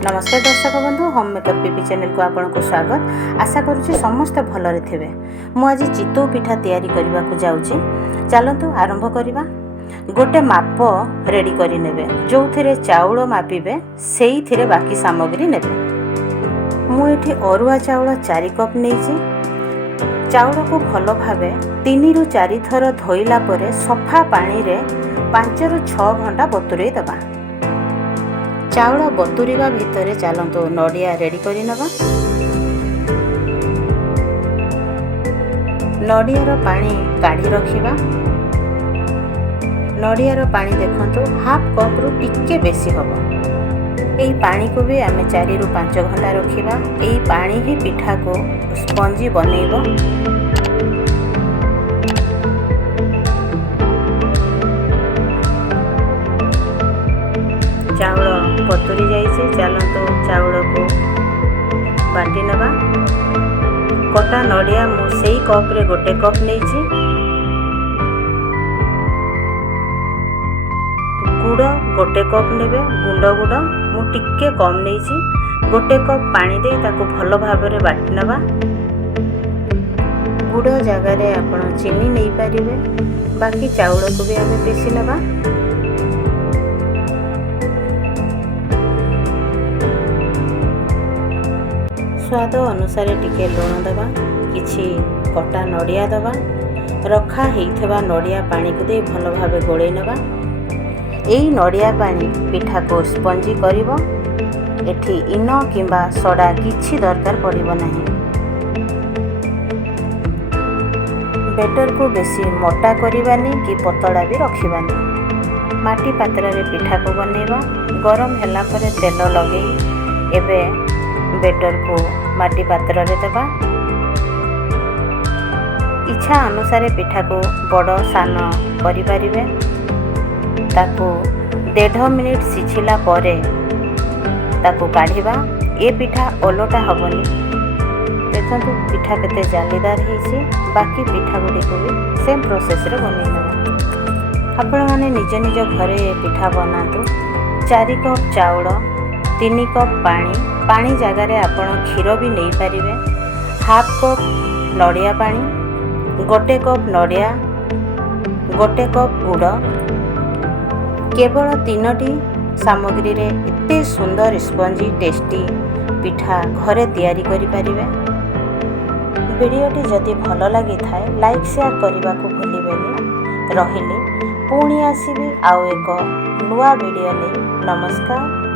नमस्कार दर्शक बंधु, होम मेकअप पीपी चैनल को आपन को स्वागत। आशा करुच्ची समस्ते भलरे थे। मु आज चितौ पिठा तैयारी करने को जाऊँगी। चलतु आरंभ करवा। गोटे माप रेडी करी नेबे, जो थिरे चाउल मापिबे सेई थिरे बाकी सामग्री नेबे। मु एठी अरुआ चाउल 4 कप नेइछि। चाउल को भल भावे 3 रु 4 थर धोइला परे सफा पानी रे 5 रु 6 घंटा बतुरेई दबा। चाउल बतुरिबा भितरे चलतु नडिया रेडी करी नबा। नडियार पानी काढ़ी रखिबा। नडियार पानी देखंतु हाफ कप रु टिके बेसी हबो। एई पानी को भी आमे 4 रु 5 घंटा रखिबा। एई पानी ही पिठा को स्पंजी बनेइबो। चाउल बतुरी जाइए। चलतु चाउल को बाटी नबा। कटा नडिया मु सेई कप रे गोटे कप नेइछि। गुड़ गोटे कप नेबे। गुंड गुड़ मु टिके कम नेइछि। गोटे कप पानी दे ताको भल भाबरे बाटी नबा। गुड़ जगह रे आपण चीनी नहीं पारिबे। बाकी चाउल को भी आमे पीसी नबा। स्वाद अनुसार टिके लुण दबा। किछि कटा नडिया दबा। रखा हेइथबा नडिया पानी को दे भल भाबे गोळेई नबा। एई नडिया पानी पिठा को स्पंजी करिवो। एठी इनो किंबा सोडा किछि दरकार पड़िबो नाही। बेटर को बेसी मोटा करिबानी कि पतला भी रखिबानी। माटी पात्र रे पिठा को बनेबा। गरम हैला परे तेल लगेई एबे बेटर को माटी पात्र रे देबा। इच्छा अनुसार पिठा को बड़ सान करि परिबे। ताको 1.5 मिनिट सिझिला परे ताको काढिबा। ए पिठा ओलोटा हबनी। देखंतु पिठा केते जालीदार हेछि। बाकी पिठा गुडी को भी सेम प्रोसेस रे बनै नबा। आपण माने निज निज घरे पिठा बनातु। 4 कप चाउल, 3 कप पानी जगार आपण क्षीर भी नहीं पारिबे। हाफ कप नडिया पानी, गोटे कप नडिया, गोटे कप गुड़। केवल 3टी सामग्री रे एते सुंदर स्पंजी टेस्टी पिठा घरे तैयारी करि पारिबे। वीडियोटी जदि भल लगी थाए लाइक शेयर करने को भूलिबेनी। रहिले पुणी आसीबी आउ एक नुआ वीडियो ले। नमस्कार।